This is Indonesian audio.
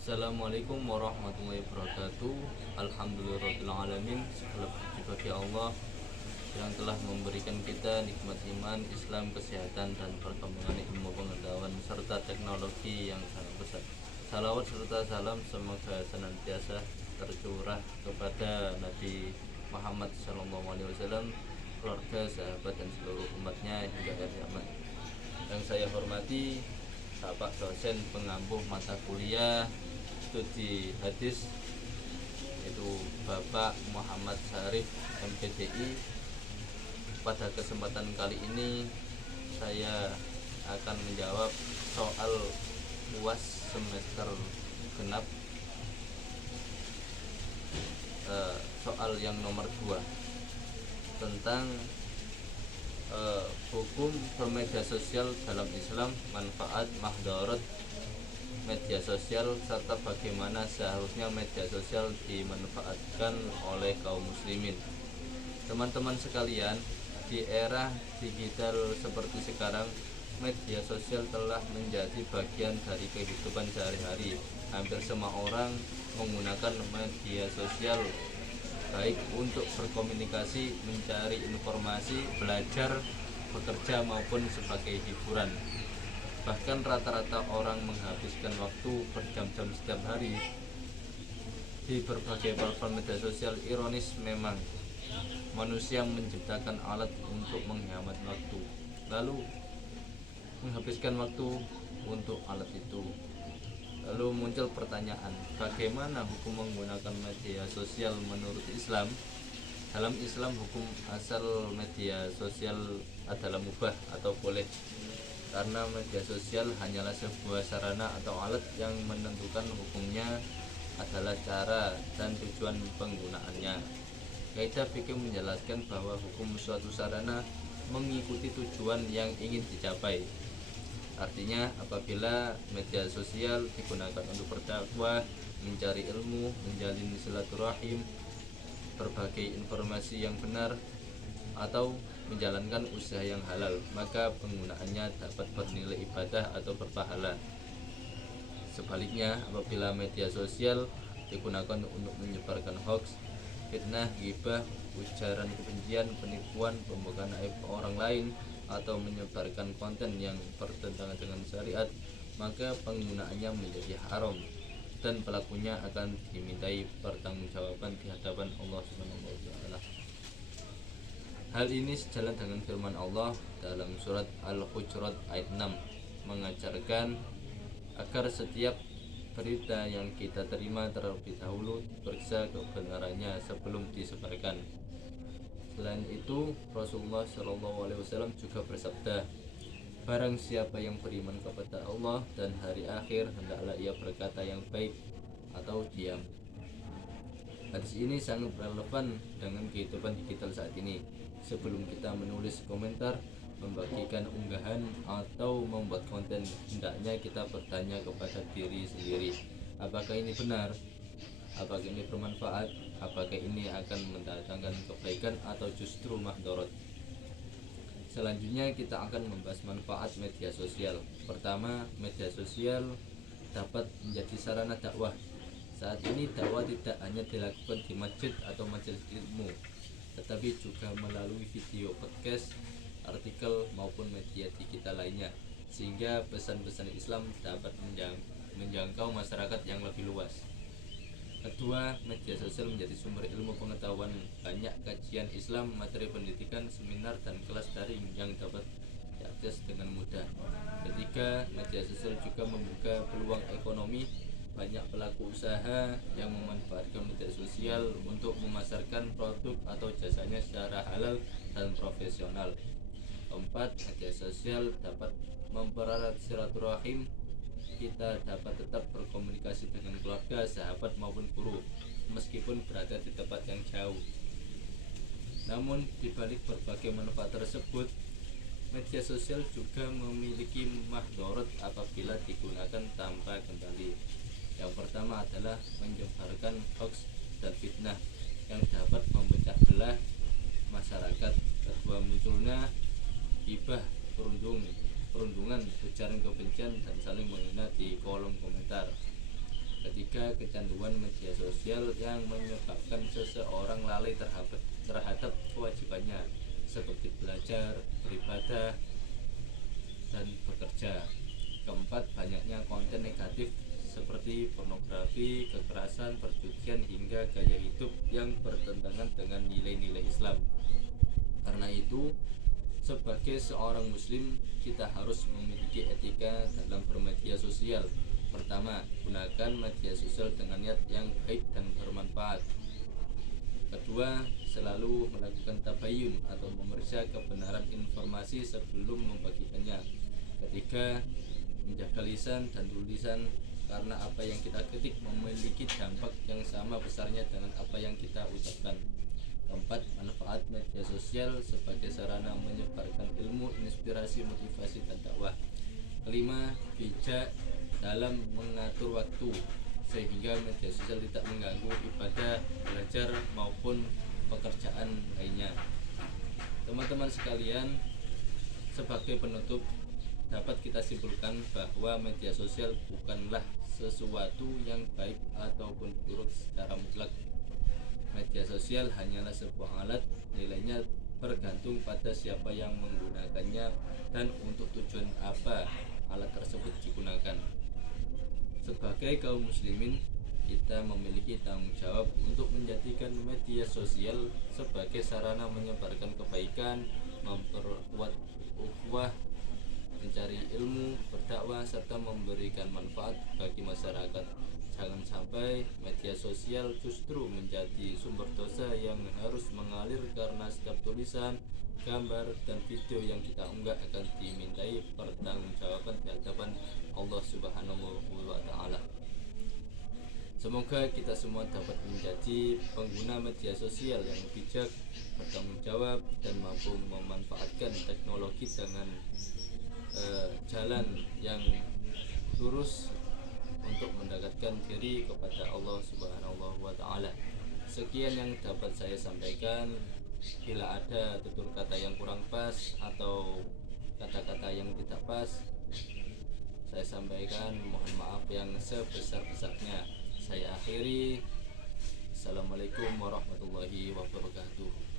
Assalamualaikum warahmatullahi wabarakatuh. Alhamdulillahirrahmanirrahim. Segala puji bagi Allah yang telah memberikan kita nikmat iman, Islam, kesehatan, dan perkembangan ilmu pengetahuan serta teknologi yang sangat besar. Salawat serta salam semoga senantiasa tercurah kepada Nabi Muhammad SAW, keluarga, sahabat, dan seluruh umatnya hingga akhir zaman. Yang saya hormati Bapak dosen pengampu mata kuliah studi hadis, yaitu Bapak Muhammad Syarif MPDI. Pada kesempatan kali ini saya akan menjawab soal UAS semester genap, soal yang nomor 2 tentang hukum bermedia sosial dalam Islam, manfaat, mahdarat media sosial, serta bagaimana seharusnya media sosial dimanfaatkan oleh kaum muslimin. Teman-teman sekalian, di era digital seperti sekarang, media sosial telah menjadi bagian dari kehidupan sehari-hari. Hampir semua orang menggunakan media sosial baik untuk berkomunikasi, mencari informasi, belajar, bekerja, maupun sebagai hiburan. Bahkan rata-rata orang menghabiskan waktu berjam-jam setiap hari di berbagai platform media sosial. Ironis memang, manusia menciptakan alat untuk menghemat waktu, lalu menghabiskan waktu untuk alat itu. Lalu muncul pertanyaan, bagaimana hukum menggunakan media sosial menurut Islam? Dalam Islam, hukum asal media sosial adalah mubah atau boleh, karena media sosial hanyalah sebuah sarana atau alat. Yang menentukan hukumnya adalah cara dan tujuan penggunaannya. Kaidah fikih menjelaskan bahwa hukum suatu sarana mengikuti tujuan yang ingin dicapai. Artinya, apabila media sosial digunakan untuk berdakwah, mencari ilmu, menjalin silaturahim, berbagai informasi yang benar, atau menjalankan usaha yang halal, maka penggunaannya dapat bernilai ibadah atau berpahala. Sebaliknya, apabila media sosial digunakan untuk menyebarkan hoax, fitnah, ghibah, ujaran kebencian, penipuan, pembukaan aib orang lain, atau menyebarkan konten yang bertentangan dengan syariat, maka penggunaannya menjadi haram dan pelakunya akan dimintai pertanggungjawaban di hadapan Allah Subhanahu wa taala. Hal ini sejalan dengan firman Allah dalam surat Al-Hujurat ayat 6, mengajarkan agar setiap berita yang kita terima terlebih dahulu diperiksa kebenarannya sebelum disebarkan. Selain itu, Rasulullah SAW juga bersabda, barang siapa yang beriman kepada Allah dan hari akhir, hendaklah ia berkata yang baik atau diam. Hadis ini sangat relevan dengan kehidupan digital saat ini. Sebelum kita menulis komentar, membagikan unggahan, atau membuat konten, hendaknya kita bertanya kepada diri sendiri, apakah ini benar? Apakah ini bermanfaat? Apakah ini akan mendatangkan kebaikan atau justru mahdarat? Selanjutnya kita akan membahas manfaat media sosial. Pertama, media sosial dapat menjadi sarana dakwah. Saat ini dakwah tidak hanya dilakukan di masjid atau majelis ilmu, tetapi juga melalui video, podcast, artikel, maupun media digital lainnya, sehingga pesan-pesan Islam dapat menjangkau masyarakat yang lebih luas. Kedua, media sosial menjadi sumber ilmu pengetahuan. Banyak kajian Islam, materi pendidikan, seminar, dan kelas daring yang dapat diakses dengan mudah. Ketiga, media sosial juga membuka peluang ekonomi. Banyak pelaku usaha yang memanfaatkan media sosial untuk memasarkan produk atau jasanya secara halal dan profesional. Keempat, media sosial dapat mempererat silaturahim. Kita dapat tetap berkomunikasi dengan keluarga, sahabat, maupun guru, meskipun berada di tempat yang jauh. Namun, di balik berbagai manfaat tersebut, media sosial juga memiliki mahdarat apabila digunakan tanpa kendali. Yang pertama adalah menyebarkan hoax dan fitnah yang dapat memecah belah masyarakat. Kedua, munculnya ghibah, perundungan, ujaran kebencian, dan saling menghina di kolom komentar. 3. Kecanduan media sosial yang menyebabkan seseorang lalai terhadap kewajibannya seperti belajar, beribadah, dan bekerja. 4. Banyaknya konten negatif seperti pornografi, kekerasan, perjudian, hingga gaya hidup yang bertentangan dengan nilai-nilai Islam. Karena itu, sebagai seorang muslim, kita harus memiliki etika dalam bermedia sosial. Pertama, gunakan media sosial dengan niat yang baik dan bermanfaat. Kedua, selalu melakukan tabayun atau memeriksa kebenaran informasi sebelum membagikannya. Ketiga, menjaga lisan dan tulisan, karena apa yang kita ketik memiliki dampak yang sama besarnya dengan apa yang kita ucapkan. Keempat, manfaat media sosial sebagai sarana menyebarkan ilmu, inspirasi, motivasi, dan dakwah. Kelima, bijak dalam mengatur waktu sehingga media sosial tidak mengganggu ibadah, belajar, maupun pekerjaan lainnya. Teman-teman sekalian, sebagai penutup, dapat kita simpulkan bahwa media sosial bukanlah sesuatu yang baik ataupun buruk secara mutlak. Media sosial hanyalah sebuah alat, nilainya bergantung pada siapa yang menggunakannya dan untuk tujuan apa alat tersebut digunakan. Sebagai kaum muslimin, kita memiliki tanggung jawab untuk menjadikan media sosial sebagai sarana menyebarkan kebaikan, memperkuat ukhuwah, mencari ilmu, berdakwah, serta memberikan manfaat bagi masyarakat. Jangan sampai media sosial justru menjadi sumber dosa yang harus mengalir, karena setiap tulisan, gambar, dan video yang kita unggah akan dimintai pertanggungjawaban di hadapan Allah Subhanahu wa Ta'ala. Semoga kita semua dapat menjadi pengguna media sosial yang bijak, bertanggung jawab, dan mampu memanfaatkan teknologi dengan jalan yang lurus untuk mendekatkan diri kepada Allah Subhanahu wa Ta'ala. Sekian yang dapat saya sampaikan. Bila ada tutur kata yang kurang pas atau kata-kata yang tidak pas, saya sampaikan mohon maaf yang sebesar-besarnya. Saya akhiri. Assalamualaikum warahmatullahi wabarakatuh.